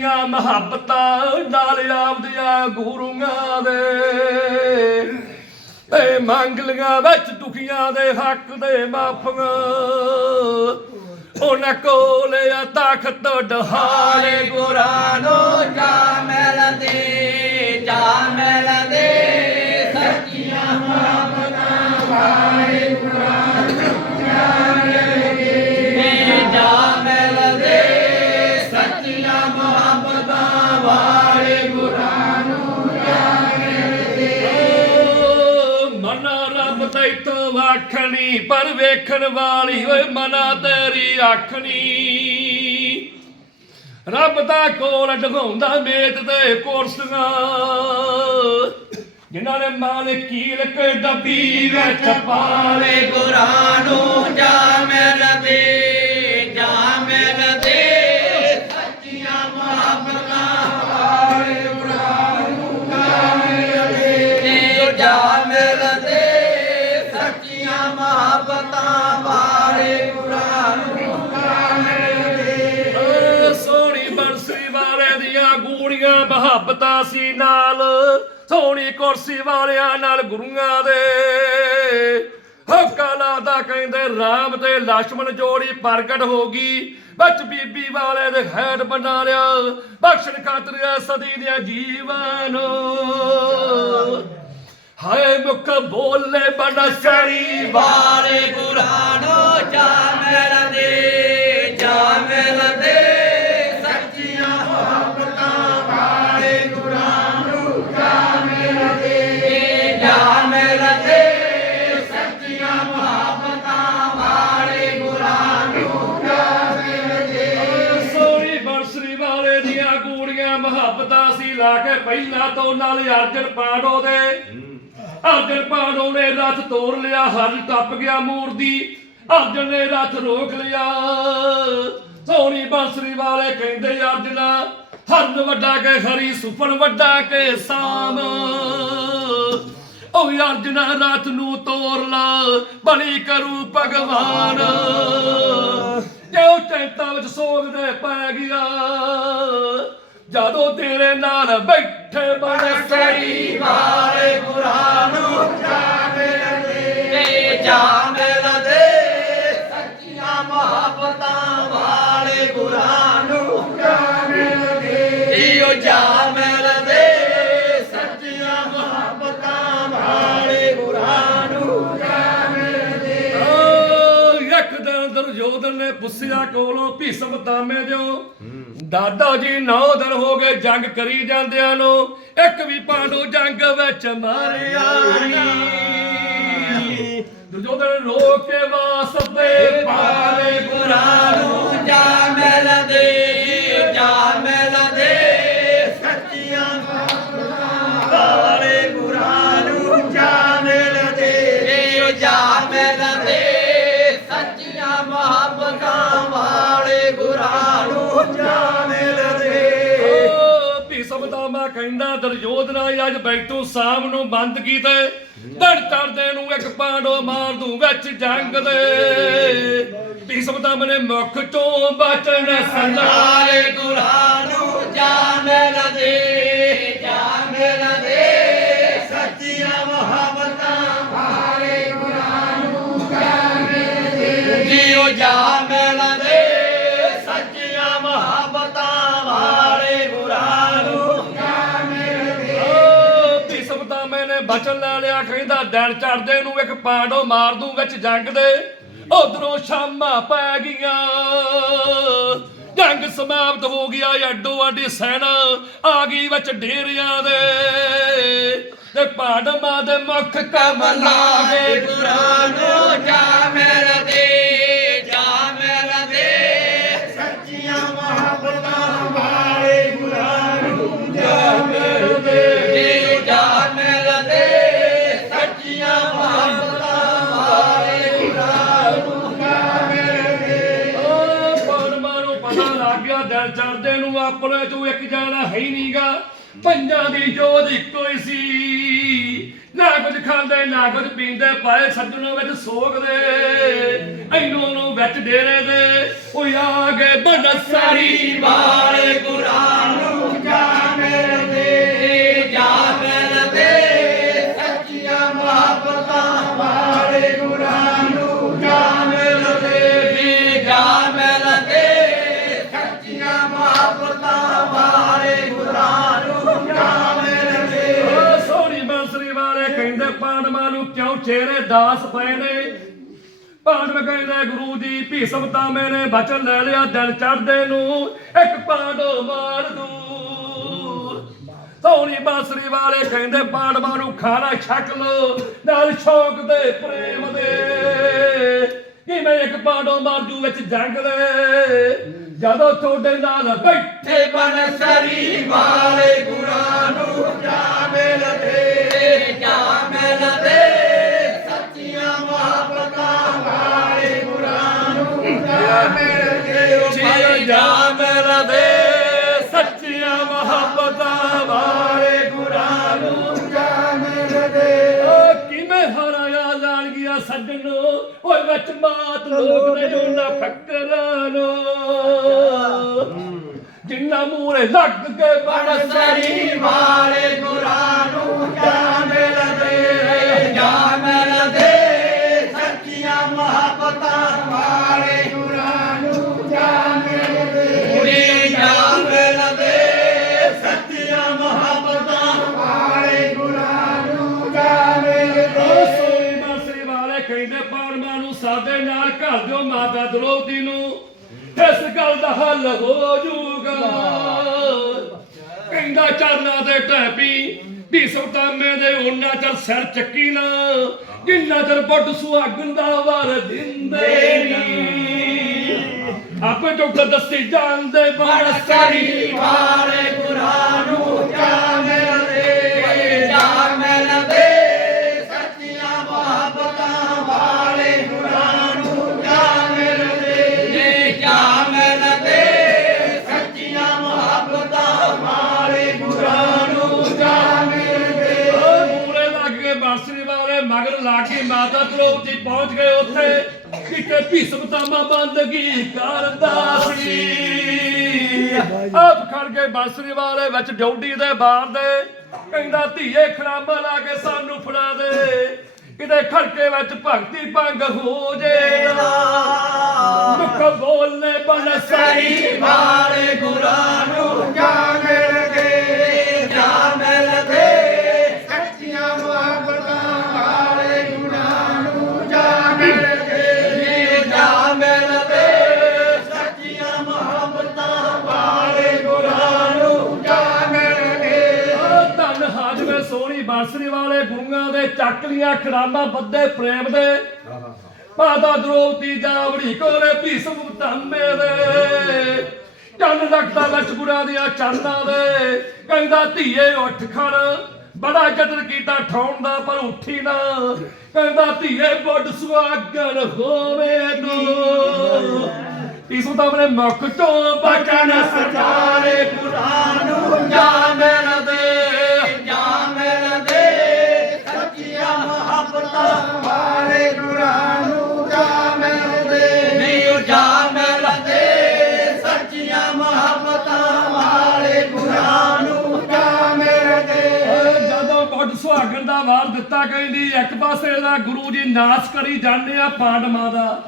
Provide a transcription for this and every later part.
ਪਾਲੀਆਂ ਮੁਹੱਬਤਾਂ ਨਾਲ ਆਪਦੀਆਂ ਗੁਰੂਆਂ ਦੇ। ਏ ਮੰਗਲੀਆਂ ਵਿੱਚ ਦੁਖੀਆਂ ਦੇ ਹੱਕ ਦੇ ਮਾਫੀਆਂ ਉਹਨਾਂ ਕੋਲ ਆ ਤਾਕਤ, ਡਹਾਲੇ ਗੁਰਾਨੋ ਜਾ ਮਿਲਦੇ ਆਖਣੀ, ਪਰ ਵੇਖਣ ਵਾਲੀ ਓਏ ਮਨਾ ਤੇਰੀ ਆਖਣੀ। ਰੱਬ ਦਾ ਕੋਲ ਢਗਾਉਂਦਾ ਮੇਤ ਤੇ ਕੁਰਸੀਆਂ। ਜਿਨ੍ਹਾਂ ਨੇ ਮਾਲਕੀਲ ਕੇ ਡੱਬੀ ਵਿੱਚ ਪਾਲੇ ਵਾਲੇ ਗੁਰਾਨੋ ਜਾ ਮਿਲਦੇ ਜਾ ਮੁਹੱਬਤਾਂ ਸੀ ਨਾਲ, ਸੋਹਣੀ ਕੁਰਸੀ ਵਾਲਿਆਂ ਨਾਲ ਗੁਰੂਆਂ ਦੇ। ਹਕਾਲਾ ਦਾ ਕਹਿੰਦੇ, ਰਾਮ ਤੇ ਲక్ష్మణ ਜੋੜੀ ਪ੍ਰਗਟ ਹੋ ਗਈ। ਬੱਚ ਬੀਬੀ ਵਾਲੇ ਦੇ ਖੈਰ ਬਣਾ ਲਿਆ। ਬਖਸ਼ਣ ਖਾਤਰ ਸਦੀ ਦੇ ਜੀਵਨ। ਹਾਏ ਮੁਖ ਬੋਲੇ ਬੜਾ ਸਰੀ ਵਾਲੇ ਵਾਲੇ ਦੀਆਂ ਗੂੜੀਆਂ ਮੁਹੱਬਤਾਂ ਸੀ ਲਾ ਕੇ ਪਹਿਲਾਂ ਤੋਂ ਨਾਲ ਅਰਜਨ ਪਾੜੋ ਦੇ ਅਰਜਨ ਪਾੜੋ ਨੇ ਰਥ ਤੋੜ ਲਿਆ ਹਰ ਟੱਪ ਗਿਆ ਮੂਰਦੀ ਅਰਜਨ ਨੇ ਰਥ ਰੋਕ ਲਿਆ। ਸੋਹਣੀ ਬਾਂਸਰੀ ਵਾਲੇ ਕਹਿੰਦੇ ਅਰਜਨਾ, ਹਰਨ ਵੱਡਾ ਕੇ ਹਰੀ, ਸੁਪਨ ਵੱਡਾ ਕੇ ਸਾਮ। ਓ ਅਰਜਨਾ ਰਾਤ ਨੂੰ ਤੋਰ ਲਾ, ਬਲੀ ਕਰੂ ਭਗਵਾਨ। ਜੋ ਚੈਂਤਾ ਵਿੱਚ ਸੋਗ ਦੇ ਪੈ ਗਿਆ। ਜਦੋਂ ਤੇਰੇ ਨਾਲ ਬੈਠੇ ਬਨਸਰੀ ਵਾਲੇ ਗੁਰਾਨੋ ਜਾ ਮਿਲਦੇ ਜਾ ਮਿਲਦੇ ਸੱਚੀਆਂ ਮੁਹੱਬਤਾਂ ਵਾਲੇ ਗੁਰਾਨੋ ਜਾ ਮਿਲਦੇ ਜੀਓ ਜਾ ਮਿਲਦੇ ਦੁਰਯੋਧਨ ਕੋਲੋਂ ਭੀਸ਼ਮ ਤਾਮੇ ਦਿਓ। ਦਾਦਾ ਜੀ ਨੌ ਦਿਨ ਹੋ ਗਏ ਜੰਗ ਕਰੀ ਜਾਂਦਿਆਂ ਨੂੰ। ਇੱਕ ਵੀ ਪਾਂਡੂ ਜੰਗ ਵਿੱਚ ਮਾਰਿਆ ਨਹੀਂ। ਦੁਰਯੋਧਨ ਰੋ ਕੇ ਵਾਸਤੇ ਦਾ ਮੈਂ ਕਹਿੰਦਾ ਦੁਰਯੋਧਨਾ ਅੱਜ ਬੈਠੂ ਸ਼ਾਮ ਨੂੰ ਬੰਦ ਕੀਤੇ ਦਿਨ ਚੜਦੇ ਨੂੰ ਇੱਕ ਪਾਂਡੋ ਮਾਰ ਦੂੰ ਵਿੱਚ ਜੰਗ ਦੇ। ਭੀਸ਼ਮ ਦਾ ਮਨੇ ਮੁਖ ਤੋਂ ਬਚਨ ਸੰਨਾ ਵਾਲੇ ਗੁਰਾਨੋ ਜਾ ਮਿਲਦੇ ਜਾ ਮਿਲਦੇ ਸੱਚੀਆਂ ਮੁਹੱਬਤਾਂ ਵਾਲੇ ਗੁਰਾਨੋ ਜਾ ਮਿਲਦੇ ਜੀਓ ਜਾ ਮਿਲਦੇ ਸੱਚੀਆਂ ਮੈਨੇ ਲੈ ਲਿਆ ਕਹਿੰਦਾ ਦਿਨ ਚੜਦੇ ਨੂੰ, ਇੱਕ ਪਾਂਡੋ ਮਾਰ ਦੂੰ ਵਿੱਚ ਜੰਗ ਦੇ। ਉਧਰੋਂ ਸ਼ਾਮਾਂ ਪੈ ਗਈਆਂ। ਜੰਗ ਸਮਾਪਤ ਹੋ ਗਿਆ, ਅੱਡੋ ਅੱਡੀ ਸੈਨਾ ਆ ਗਈ ਵਿੱਚ ਡੇਰਿਆਂ ਦੇ। ਤੇ ਪਾਂਡਵਾਂ ਦੇ ਮੁਖ ਕਮਲਾ ਲਾਗੇ ਗਏ ਜਾ ਆਪਣੇ ਚੋਂ ਇੱਕ ਜਾਣਾ ਹੈ ਹੀ ਨਹੀਂਗਾ। ਪੰਜਾਂ ਦੀ ਜੋਤ ਇੱਕੋ ਹੀ ਸੀ। ਨਾ ਕੁਝ ਖਾਂਦੇ, ਨਾ ਕੁਝ ਪੀਂਦੇ ਪਾਏ ਸੱਜਣੋਂ ਵਿੱਚ ਸੋਗਦੇ ਐਨੋਂ ਨੂੰ ਵਿੱਚ ਡੇਰੇ ਦੇ। ਉਹ ਆ ਗਏ ਬਨਸਾਰੀ ਵਾਲੇ ਗੁਰਾਂ ਦਾਸ ਪਏ ਨੇ। ਪਾਂਡਵ ਕਹਿੰਦੇ ਗੁਰੂ ਜੀ ਭੀਸ਼ਮ ਤਾਮੇ ਨੇ, ਬਚਨ ਲੈ ਲਿਆ ਦਿਨ ਚੜ੍ਹਦੇ ਨੂੰ, ਇੱਕ ਪਾਂਡੋ ਮਾਰ ਦੂਰ ਸੋਹਣੀ ਬਾਂਸਰੀ ਵਾਲੇ ਕਹਿੰਦੇ ਪਾਂਡਵਾਂ ਨੂੰ ਖਾਣਾ ਛਕ ਲੋ ਨਾਲ ਸ਼ੌਕ ਦੇ ਪ੍ਰੇਮ ਦੇ। ਕਿਵੇਂ ਇੱਕ ਪਾਂਡੋ ਮਾਰ ਜੂ ਵਿੱਚ ਜੰਗ ਦੇ? ਜਦੋਂ ਤੁਹਾਡੇ ਨਾਲ ਬੈਠੇ ਬਨਸਰੀ ਵਾਲੇ ਵਿੱਚ ਮਾਤ ਲੋਕ ਨੇ ਜੋ ਨਾ ਫੱਕਰਾਂ ਨੂੰ। ਜਿੰਨਾ ਮੂਰੇ ਲੱਗ ਕੇ ਬਨਸਰੀ ਬਨਸਰੀ ਵਾਲੇ ਗੁਰਾਂ ਨੂੰ ਸਾਡੇ ਦਿਓ ਮਾਤਾ ਦਰੋਦੀ ਨੂੰ, ਇਸ ਗੱਲ ਦਾ ਹੱਲ ਹੋ ਜੂਗਾ ਕਹਿੰਦਾ ਚਰਨਾਂ ਦੇ ਢੈਪੀ ਵੀ ਸੁਲਤਾਨੇ ਦੇ ਉਹਨਾਂ ਚਿਰ ਸਿਰ ਚੱਕੀ ਨਾ, ਜਿੰਨਾ ਚਿਰ ਬੱਡ ਸੁਹਾਗਣ ਦਾ ਵਰ ਦਿੰਦੇ ਨੀ ਆਪੇ ਡਾਕਟਰ ਦੱਸੀ ਜਾਂਦੇ ਬਨਸਰੀ ਵਾਲੇ ਗੁਰਾਂ ਨੂੰ ਕੇ ਮਾਤਾ ਪਹੁੰਚ ਗਏ ਉੱਥੇ। ਕਿਤੇ ਭੀਸ਼ਮ ਤਾਮਾ ਬੰਦਗੀ ਕਰਦਾ ਸੀ। ਆਪ ਖੜ ਕੇ ਬਾਂਸਰੀ ਵਾਲੇ ਵਿੱਚ ਡਿਊਟੀ ਦੇ ਬਾਹਰ ਦੇ। ਕਹਿੰਦਾ, ਧੀਏ ਖਰਾਮਾ ਲਾ ਕੇ ਸਾਨੂੰ ਫੜਾ ਦੇ। ਕਿਤੇ ਖੜਕੇ ਵਿੱਚ ਭਗਤੀ ਭੰਗ ਹੋ ਜੇ। ਮੁਖ ਬੋਲਨੇ ਬਨਸਰੀ ਸਰੀ ਵਾਲੇ ਗੁਰਾਂ ਨੂੰ ਜਾ ਹਾਜਵੇ ਸੋਹਣੀ ਬਾਂਸਰੀ ਵਾਲੇ ਗੁੰਗਾ ਦੇ ਚੱਕ ਲੀਆਂ ਖੜਾਮਾਂ ਬੱਦੇ ਪ੍ਰੇਮ ਦੇ। ਮਾਤਾ ਦਰੋਪਤੀ ਜਾਵੜੀ ਕੋਲੇ ਭੀਸਮ ਤਾਂਬੇ ਦੇ। ਚੰਨ ਰੱਖਦਾ ਵਿੱਚ ਗੁਰਾਂ ਦੀਆਂ ਚਰਨਾਂ ਦੇ। ਕਹਿੰਦਾ ਧੀਏ ਉੱਠ ਖੜ। ਬੜਾ ਕਦਰ ਕੀਤਾ ਠਾਉਣ ਦਾ ਪਰ ਉੱਠੀ ਨਾ। ਕਹਿੰਦਾ ਧੀਏ ਬੁੱਢ ਸੁਆਗਣ ਹੋਵੇ ਤੂੰ ਇਸੂ ਤਾਂ ਆਪਣੇ ਮੁਖ ਤੋਂ ਬਚਨ ਸਚਾਰੇ ਗੁਰਾਂ ਸੁਹਾਗਣ ਦਾ ਵਾਰ ਦਿੱਤਾ ਕਹਿੰਦੀ, ਇੱਕ ਪਾਸੇ ਦਾ ਗੁਰੂ ਜੀ ਨਾਸ ਕਰੀ ਜਾਂਦੇ ਆ ਪਾਂਡਵਾਂ ਦਾ,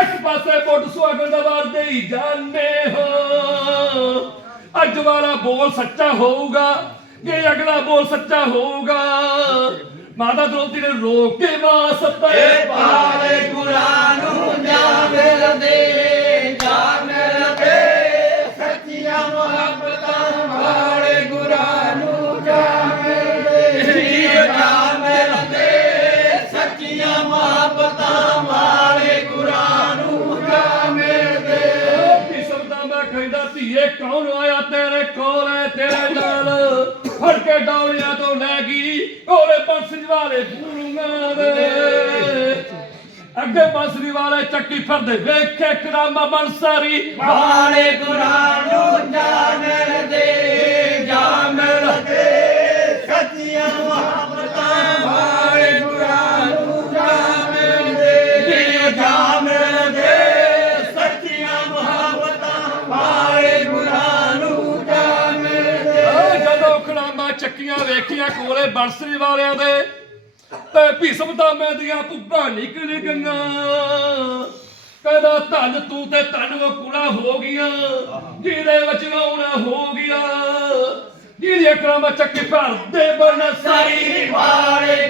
ਇੱਕ ਪਾਸੇ ਬੁੱਢ ਸੁਹਾਗਣ ਦਾ ਵਾਰ ਦੇਈ ਜਾਂਦੇ ਹੋ। ਅੱਜ ਵਾਲਾ ਬੋਲ ਸੱਚਾ ਹੋਊਗਾ, ਜੇ ਅਗਲਾ ਬੋਲ ਸੱਚਾ ਹੋਊਗਾ, ਮਾਤਾ ਦ੍ਰੋਪਦੀ ਨੇ ਰੋਕ ਕੇ ਵਾਸਤੇ ਏ ਗੁਰਾਂ ਨੂੰ ਜਾ ਕੌਣ ਆਇਆ ਤੇਰੇ ਕੋਲ? ਤੇਰੇ ਨਾਲ ਫੜ ਕੇ ਡੌਲਿਆਂ ਤੋਂ ਲੈ ਗਈ। ਕੋਲੇ ਬੰਸਰੀ ਵਾਲੇ ਫੂਲੂਆਂ ਦੇ ਅੱਗੇ ਬੰਸਰੀ ਵਾਲੇ ਚੱਕੀ ਫਿਰਦੇ। ਵੇਖੇ ਕਰਾਮਾ ਬੰਸਾਰੀ। ਵਾਲੇ ਗੁਰਾਂ ਨੂੰ ਜਾ ਸ਼ਕਤੀਆਂ ਵੇਖੀਆਂ ਕੋਲੇ ਬੰਸਰੀ ਵਾਲਿਆਂ ਦੇ? ਤੇ ਭੀਸਮ ਦਾਮੇ ਦੀਆਂ ਭੁੱਬਾਂ ਨਿਕਲ ਗਈਆਂ। ਕਹਿੰਦਾ, ਧੰਨ ਤੂੰ ਤੇ ਧੰਨ ਉਹ ਕੁੜਾ ਹੋ ਗਿਆ ਜਿਹਦੇ ਵਿੱਚ ਆਉਣਾ ਹੋ ਗਿਆ। ਜਿਹਦੇ ਕਰਾਮਾ ਚੱਕੀ ਭਰਦੇ ਬਨ ਸਾਰੀ ਵਾਲੇ।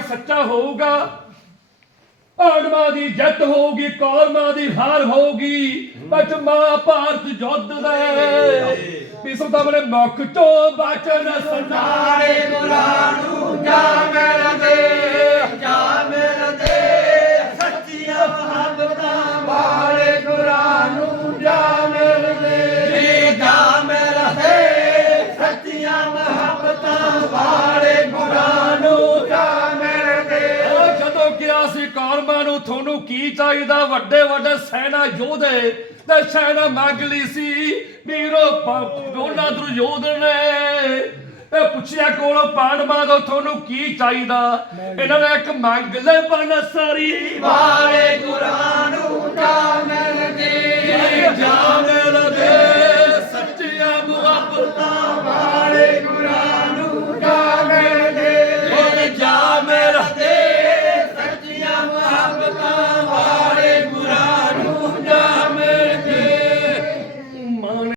ਵਾਲਾ ਸੱਚਾ ਹੋਊਗਾ ਆੜਮਾਂ ਦੀ ਜਿੱਤ ਹੋਊਗੀ, ਕੌਰਮਾ ਦੀ ਹਾਰ ਹੋਊਗੀ। ਬਚ ਮਾਂ ਭਾਰਤ ਜੁੱਧ ਦੇ ਭੀਸਮ ਦਾਮਾ ਨੇ ਮੁਖ ਤੋਂ ਬਚਨ ਸੁਣਾ ਗੁਰਾਂ ਨੂੰ ਜਾ ਮਿਲ ਜਾ ਮਿਲ ਕੀਤਾ ਇਹਦਾ ਵੱਡੇ ਵੱਡੇ ਸੈਨਾ ਯੋਧੇ ਤੇ ਸੈਨਾ ਮੰਗ ਲਈ ਸੀ। ਵੀਰੋ ਪਾਪੋਨਾ ਦੁਰਯੋਧਨ ਨੇ ਇਹ ਪੁੱਛਿਆ ਕੋਲੋਂ ਪਾਂਡਵਾਂ ਤੋਂ ਤੁਹਾਨੂੰ ਕੀ ਚਾਹੀਦਾ? ਇਹਨਾਂ ਨੇ ਇੱਕ ਮੰਗ ਲੈ ਬਣ ਸਾਰੀ ਵਾਲੇ ਗੁਰਾਨੂ ਕਾ